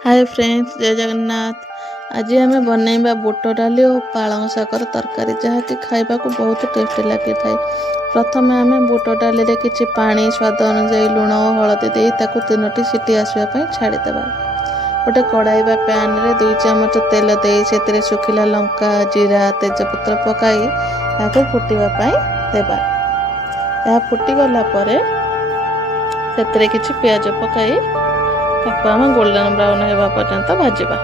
Hi friends, जय जगन्नाथ। आज आम बनइबा बुट डाली और पालंग शागर तरकारी जहाँकि खाइबा को बहुत टेस्टी लगी था। प्रथम आम बुट डाली रे किछि पानी स्वाद अनुसार लुण और हलदी दे ताकू 3टी सीटी आसवाई छाड़ीदेवा। गोटे कड़ाई बा पैन रे 2 चमच तेल दे से सुखिला लंका जीरा तेजपत्र पकाई ताकू फुटापी देवा। यह फुटीगला से किछि पियाज पकाई ताको आम गोल्डन ब्राउन होगा पर्यंत भाजवा।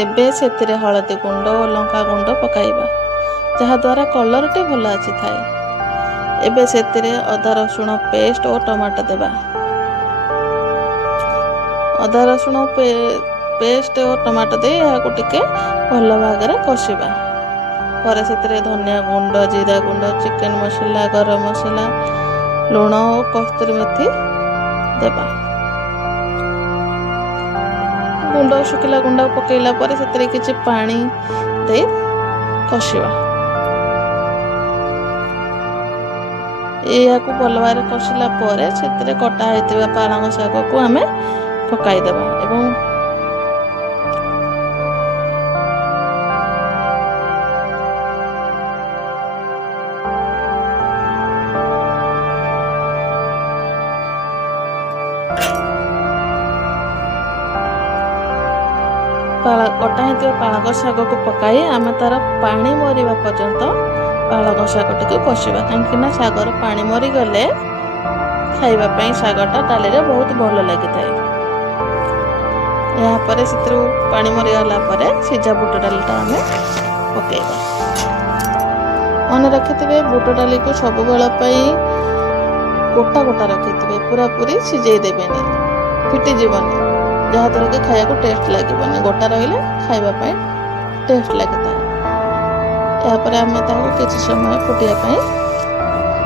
एबे सेतिरे हलदी गुंड और लंका गुंड पकाइबा जहाद्वारा कलर टे भल आसी थाए। एबे सेतिरे अदा रसुण पेस्ट और टमाटो देबा। अदा रसुण पेस्ट और टमाटो दे याको टिके भल भागरे कषिबा। पर से धनिया गुंड जीरा गुंड चिकन मसला गरम मसला लुण और कस्तूरी मेथी देबा। गुंड शुखिला गुंड पकईला पर से किछि पानी दे कषिबा। या भल भाव कषिला पर से कटा होता पालंग शाग को आम पकईदेवा एवं कटा होता पालंग शाग को पकाई आम तार पानी मरवा पर्यंत पालंग शाग टी कषा कहीं शागर पानी मरीगले खाइबापी शागटा डाली रे बहुत भल लगी था। यापर से पानी मरीगला सीझा बुट डालीटा आम पकेबा। मन रखिथे बुट डाली को सब बेल गोटा गोटा रखिथे, पूरा पूरी सिझे देवेनि फिटिजनी जहाद्वारा कि खाया को टेस्ट लगे। गोटा रही खाइबापी टेस्ट लगी था। यापर आम किसी समय फुटापी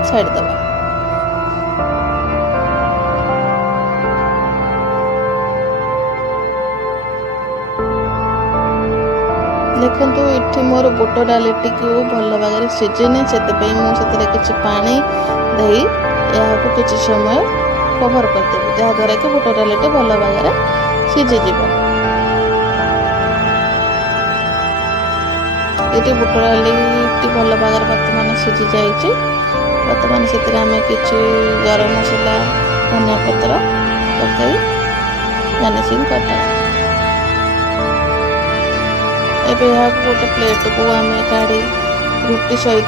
छाड़ीदेवा। देखो ये मोर बुट डाली टी भल भाग सीझेनि से किसी पानी दे किसी समय कभर करदेवी जहाद्वारा कि बुट डाली भल भाग सीझीज। ये बुट डाली भल भाग बर्तमान सीझी जाइए। बर्तमान से किसी गरम मसला धनिया पत्र पकई गार्निशिंग करदे। एबे गोटे प्लेट को आम काढ़ी रुटी सहित